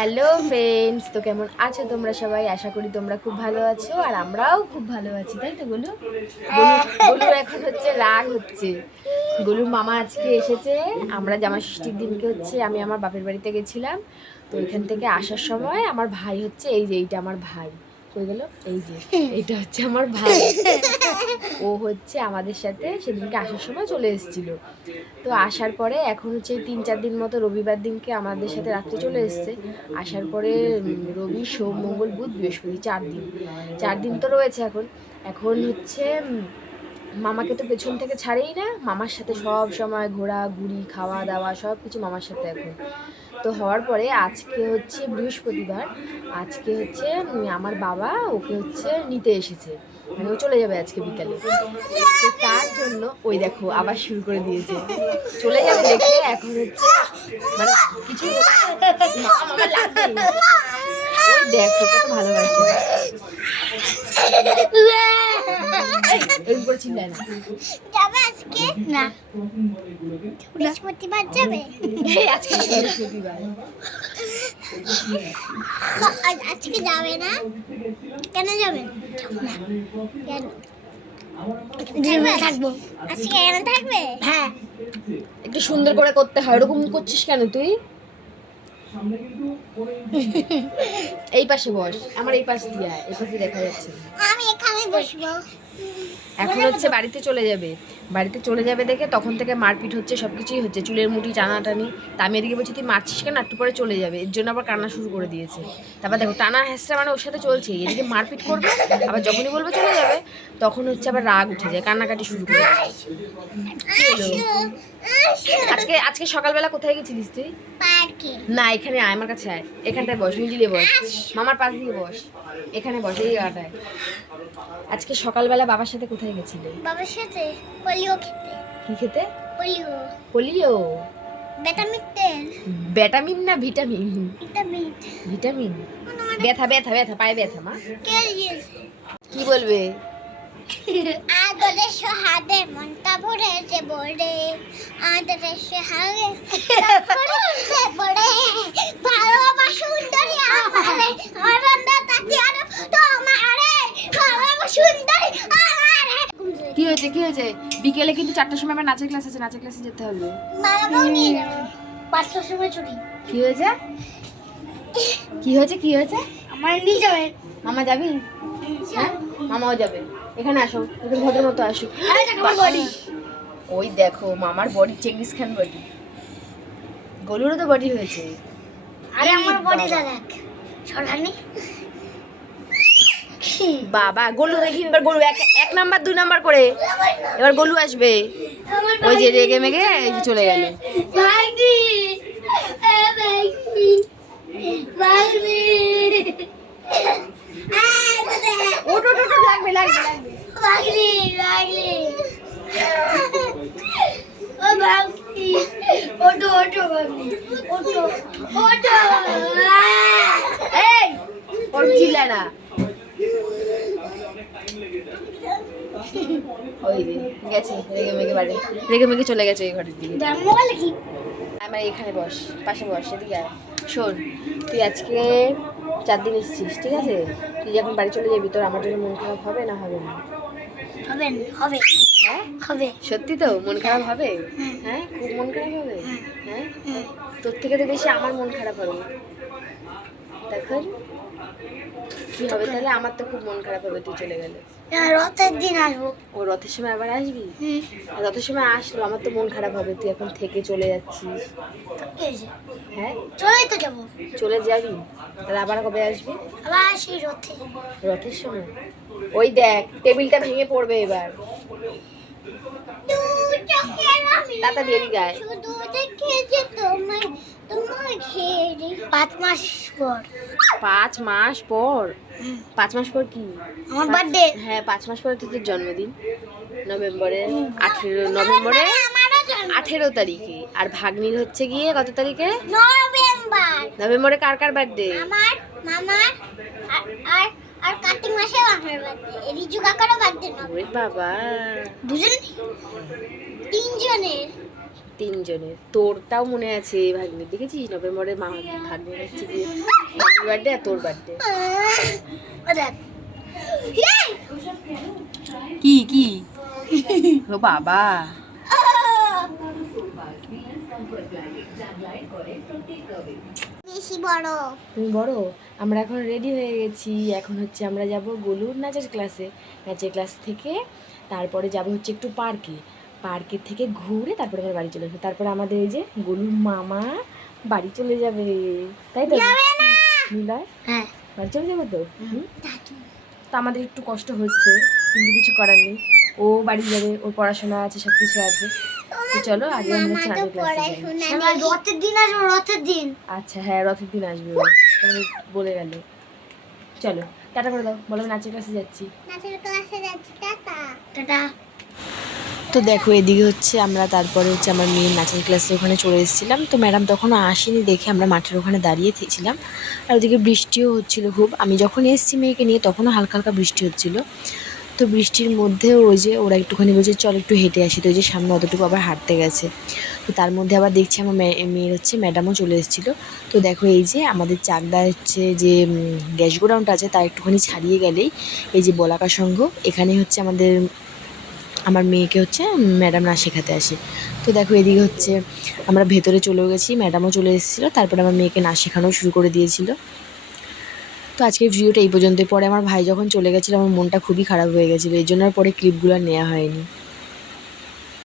Hello friends, তো কেমন আছো তোমরা সবাই? আশা করি তোমরা খুব ভালো আছো আর আমরাও খুব ভালো আছি, তাই তো? গোলু গোলু এখন হচ্ছে রাগ হচ্ছে। গোলুর মামা আজকে এসেছে। আমরা জামা ষষ্ঠীর দিনকে হচ্ছে আমি আমার বাপের বাড়িতে গেছিলাম। তো ওইখান থেকে আসার সময় আমার ভাই হচ্ছে এইটা আমার ভাই কই গেল, এইটা হচ্ছে আমার ভাই। ও হচ্ছে আমাদের সাথে সেদিনকে আসার সময় চলে এসেছিল। তো আসার পরে এখন হচ্ছে 3-4 দিন মতো, রবিবার দিনকে আমাদের সাথে রাত্রে চলে এসছে। আসার পরে রবি, সোম, মঙ্গল, বুধ, বৃহস্পতি 4 দিন তো রয়েছে। এখন এখন হচ্ছে মামাকে তো পেছন থেকে ছাড়েই না। মামার সাথে সব সময় ঘোরাঘুরি, খাওয়া দাওয়া সব কিছু মামার সাথে এখন। তো হওয়ার পরে আজকে হচ্ছে বৃহস্পতিবার। আজকে হচ্ছে আমার বাবা ওকে হচ্ছে নিতে এসেছে, মানে ও চলে যাবে আজকে বিকালে। তো তার জন্য ওই দেখো আবার শুরু করে দিয়েছে, চলে যাবে দেখে। এখন হচ্ছে মানে কিছু ওই দেখো কত ভালোবাসে। এরকম করে চিল্লায় না। যাবে আজকে না, বৃহস্পতিবার যাবে। আজকে বৃহস্পতিবার, আজকে যাবে না? কেন যাবে না? কেন থাকবো? আজকে এখানে থাকবে? হ্যাঁ। একটু সুন্দর করে করতে হয়। ওরকম করছিস কেন তুই? এই পাশে বস, আমার এই পাশ দিয়ে আয়, এই পাশে দেখা যাচ্ছে। আমি এখানে বসবো। এখন হচ্ছে বাড়িতে চলে যাবে দেখে তখন থেকে মারপিট হচ্ছে, সব কিছুই হচ্ছে, চুলের মুঠি টানাটানি। তা আমি এদিকে বলছি তুই মারছিস কেন, একটু পরে চলে যাবে, এর জন্য আবার কান্না শুরু করে দিয়েছে। তারপর দেখো টানা হেসরা মানে ওর সাথে চলছে, এদিকে মারপিট করবে, আবার যখনই বলবে চলে যাবে তখন হচ্ছে আবার রাগ উঠে যায়, কান্নাকাটি শুরু করে দেয়। আজকে আজকে সকালবেলা কোথায় গেছিলিস তুই? পার্কে না, এখানে আয়, আমার কাছে আয়, এখানটায় বস, মিডিলে বস, মামার পাশ দিয়ে বস, এখানে বস, এই জায়গাটায়। আজকে সকালবেলা বাবার সাথে কোথায় গেছিলে? বাবার সাথে পোলিও খেতে। কি খেতে? পোলিও। পোলিও? ভিটামিন তেল। ভিটামিন না ভিটামিন? ভিটামিন। ভিটামিন। ব্যথা ব্যথা ব্যথা, পায়ে ব্যথা মা। কে দিয়েছে? কি বলবে? আদরের সোহাগে মনটা ভরেছে বলে, আদরের সোহাগে বলে, ভালোবাসা সুন্দরী আমারে, আনন্দ তাকে আরো তো আমারে, ভালোবাসা সুন্দরী আমারে। কি হয়েছে কি হয়েছে? বিকেলে কিন্তু 4টার সময় আমার নাচের ক্লাস আছে, নাচের ক্লাসে যেতে হবে। মামাও নিয়ে যাবো 5টার সময় ছুটি। কি হয়েছে কি হয়েছে কি হয়েছে? আমার নিয়ে যাবে। মামা যাবি? হ্যাঁ, মামাও যাবে। এখানে আসো, এখানে ভদ্র মতো আসো। বডি। ওই দেখো মামার বডি, চেঙ্গিস খান বডি। গলুরও তো বডি হয়েছে। আরে আমার বডিটা দেখ, সরকানি। বাবা গলু দেখি এবার, গলু এক নাম্বার 2 নাম্বার করে এবার গলু আসবে। ওই যে রেগে মেগে এই যে চলে গেল। ভাগি ভাগি ভাগি ওটো টোটো লাগবে লাগবে লাগবে। ভাগলি ভাগলি ও ভাগলি, ওটো ওটো ভাগলি, ওটো ওটো। এই ওর চিল্লা না। ওই যে গেছে রেগে মেগে বাড়ি, রেগে মেগে চলে গেছে ওই ঘরের দিকে। মোবাইল কি? আমার এখানে বস, পাশে বস, এদিকে আয়। শোন, তুই আজকে 4 দিন এসেছিস, ঠিক আছে? তুই যখন বাড়ি চলে যাবি তোর আমার জন্য মন খারাপ হবে না হবে না? হবে হবে হ্যাঁ হবে। সত্যি তো মন খারাপ হবে? হ্যাঁ, খুব মন খারাপ হবে। হ্যাঁ, তোর থেকে তো বেশি আমার মন খারাপ হবে। তখন কি হবে তাহলে? আমার তো খুব মন খারাপ হবে তুই চলে গেলে। রথের দিন আসবো। ও রথের সময় আবার আসবি? আর রথের সময় আসলো আমার তো মন খারাপ হবে, তুই এখন থেকে চলে যাচ্ছিস। হ্যাঁ, চলেই তো যাবো। চলে যাবি, তাহলে আবার কবে আসবি? আবার আসি রথে। রথের সময়? ওই দেখ টেবিলটা ভেঙে পড়বে এবার। তাড়াতাড়ি এদিকে আয়। শুধু দেখেছি তোমায়, তোমায় ঘিরে। 5 মাস পর। 5 মাস পর? 5 মাস পর কি? আমার বার্থডে। হ্যাঁ, 5 মাস পরে তোর জন্মদিন, নভেম্বরে 18 নভেম্বরে 18 তারিখে। আর ভাগ্নির হচ্ছে গিয়ে কত তারিখে? নভেম্বরে। কার কার বার্থডে? আমার, মামার, আর আর কার্তিক মাসে আমার বার্থডে। রিজু কাকারও বার্থডে না। ওরে বাবা, দুজন, তিনজনের। তিনজনের। তোরটাও মনে আছে ভাগ্নে, দেখেছিস নভেম্বরে মা ভাগ্নে হচ্ছে যে ভাগ্নের বার্থডে আর তোর বার্থডে। কি কি ও বাবা, বেশি বড়। তুমি বড়। আমরা এখন রেডি হয়ে গেছি, এখন হচ্ছে আমরা যাব গোলুর নাচের ক্লাসে। নাচের ক্লাস থেকে তারপরে যাব হচ্ছে একটু পার্কে, পার্কের থেকে ঘুরে তারপরে আমরা বাড়ি চলে আসবো। তারপরে আমাদের এই যে গোলুর মামা বাড়ি চলে যাবে, তাই তো নিলয়? হ্যাঁ, বাড়ি চলে যাবো তো। তো আমাদের একটু কষ্ট হচ্ছে কিন্তু কিছু করার নেই, ও বাড়ি যাবে, ওর পড়াশোনা আছে, সব কিছু আছে। তো চলো আগে আমরা হচ্ছে নাচের ক্লাসে যাই। রথের দিন আসবো, রথের দিন। আচ্ছা হ্যাঁ, রথের দিন আসবে ও, তোমাদের বলে গেল। চলো টাটা করে দাও, বলো নাচের ক্লাসে যাচ্ছি। নাচের ক্লাসে যাচ্ছি, টাটা টাটা। তো দেখো এদিকে হচ্ছে আমরা তারপরে হচ্ছে আমার মেয়ের নাচের ক্লাসে ওখানে চলে এসেছিলাম। তো ম্যাডাম তখনও আসেনি দেখে আমরা মাঠের ওখানে দাঁড়িয়ে ছিলাম, আর ওদিকে বৃষ্টিও হচ্ছিল খুব। আমি যখন এসেছি মেয়েকে নিয়ে তখনও হালকা হালকা বৃষ্টি হচ্ছিল। তো বৃষ্টির মধ্যে ওই যে ওরা একটুখানি বলছে চল একটু হেঁটে আসি, তো ওই যে সামনে অতটুকু আবার হাঁটতে গেছে। তো তার মধ্যে আবার দেখছি আমার মেয়ের হচ্ছে ম্যাডামও চলে এসেছিলো। তো দেখো এই যে আমাদের চাকদা হচ্ছে যে গ্যাস গোডাউনটা আছে তার একটুখানি ছাড়িয়ে গেলেই এই যে বলাকা সংঘ, এখানে হচ্ছে আমার মেয়েকে হচ্ছে ম্যাডাম নাচ শেখাতে আসে। তো দেখো এদিকে হচ্ছে আমরা ভেতরে চলেও গেছি, ম্যাডামও চলে এসেছিলো, তারপরে আমার মেয়েকে নাচ শেখানো শুরু করে দিয়েছিলো। তো আজকের ভিডিওটা এই পর্যন্ত। পরে আমার ভাই যখন চলে গেছিলো আমার মনটা খুবই খারাপ হয়ে গেছিলো, এই জন্য আর পরে ক্লিপগুলো নেওয়া হয়নি।